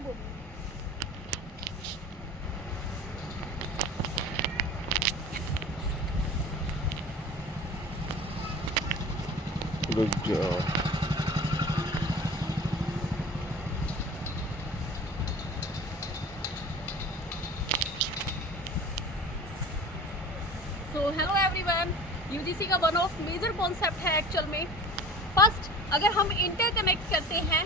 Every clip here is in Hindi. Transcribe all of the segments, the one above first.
मैं बोलूँगी। Good job. So hello everyone, UGC का वन ऑफ मेजर कॉन्सेप्ट है एक्चुअल में। फर्स्ट, अगर हम इंटरकनेक्ट करते हैं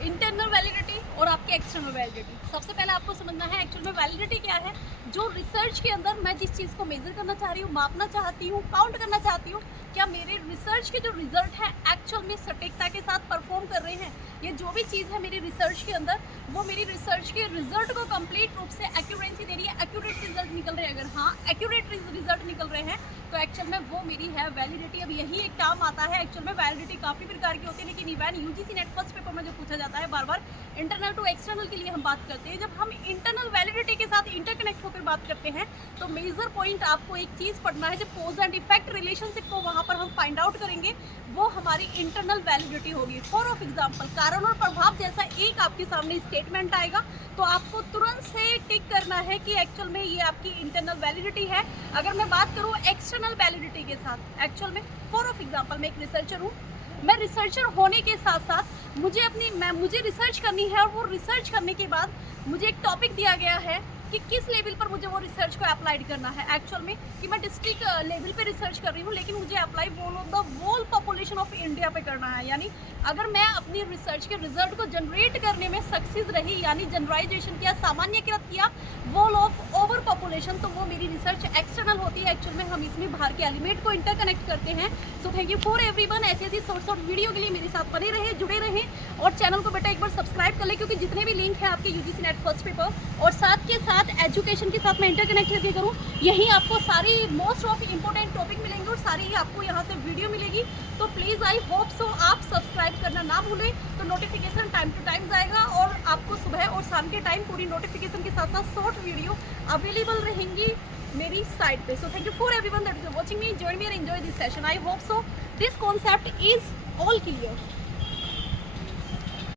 इंटरनल वैलिडिटी और आपकी एक्सटर्नल वैलिडिटी, सबसे पहले आपको समझना है एक्चुअल में वैलिडिटी क्या है। जो रिसर्च के अंदर मैं जिस चीज़ को मेजर करना चाह रही हूँ, मापना चाहती हूँ, काउंट करना चाहती हूँ, क्या मेरे रिसर्च के जो रिजल्ट है एक्चुअल में सटीकता के साथ परफॉर्म कर रहे हैं। ये जो भी चीज़ है मेरी रिसर्च के अंदर, वो मेरी रिसर्च के रिजल्ट को कंप्लीट रूप से एक्यूरेंसी दे रही है, एक्यूरेट रिजल्ट निकल रहे हैं। अगर हाँ एक्यूरेट रिजल्ट निकल रहे हैं तो एक्चुअल में वो मेरी है वैलिडिटी। अब यही एक काम आता है। एक्चुअल में वैलिडिटी काफ़ी प्रकार की होती है, लेकिन even UGC net first paper में जो पूछा जाता है बार बार, इंटरनल टू एक्सटर्नल के लिए हम बात करते हैं। जब हम इंटरनल वैलिडिटी के साथ इंटरकनेक्ट होकर बात करते हैं तो मेजर पॉइंट आपको एक चीज़ पढ़ना है, जब कॉज एंड इफेक्ट रिलेशनशिप को वहाँ पर हम फाइंड आउट करेंगे, वो हमारी इंटरनल वैलिडिटी होगी। फॉर ऑफ एग्जाम्पल, कारण और प्रभाव जैसा एक आपके सामने स्टेटमेंट आएगा तो आपको तुरंत से टिक करना है कि एक्चुअल में ये आपकी इंटरनल वैलिडिटी है। अगर मैं बात करूँ एक्सटर्नल वैलिडिटी के साथ, एक्चुअल में फॉर ऑफ एग्जाम्पल मैं एक रिसर्चर हूँ। मैं रिसर्चर होने के साथ साथ मुझे रिसर्च करनी है, और वो रिसर्च करने के बाद मुझे एक टॉपिक दिया गया है कि किस लेवल पर मुझे वो रिसर्च को अप्लाइड करना है। एक्चुअल में कि मैं डिस्ट्रिक्ट लेवल पे रिसर्च कर रही हूँ, लेकिन मुझे apply whole population of India पे करना है। यानी अगर मैं अपनी रिसर्च के रिजल्ट को जनरेट करने में सक्सेस रही, यानी जनरलाइजेशन किया, सामान्यकृत किया वोल ऑफ ओवर पॉपुलेशन, तो वो मेरी रिसर्च एक्सटर्नल होती है। एक्चुअल में हम इसमें बाहर के एलिमेंट को इंटरकनेक्ट करते हैं। So thank you for everyone. ऐसी शॉर्ट वीडियो के लिए मेरे साथ बने रहे, जुड़े रहें, और चैनल को बेटा एक बार सब्सक्राइब कर ले, क्योंकि जितने भी लिंक है आपके यूजीसी नेट फर्स्ट पेपर और साथ के साथ एजुकेशन के साथ मैं इंटरकनेक्ट करके करूँ, यहीं आपको सारी मोस्ट ऑफ इम्पोर्टेंट टॉपिक मिलेंगे और सारी ही आपको यहाँ से वीडियो मिलेगी। तो प्लीज़ आई होप सो आप सब्सक्राइब करना ना भूलें, तो नोटिफिकेशन टाइम टू टाइम जाएगा और आपको सुबह और शाम के टाइम पूरी नोटिफिकेशन के साथ साथ शॉर्ट वीडियो अवेलेबल रहेंगी मेरी साइट पे। So thank you for everyone that is watching me, join me and enjoy this session. I hope so this concept is all clear.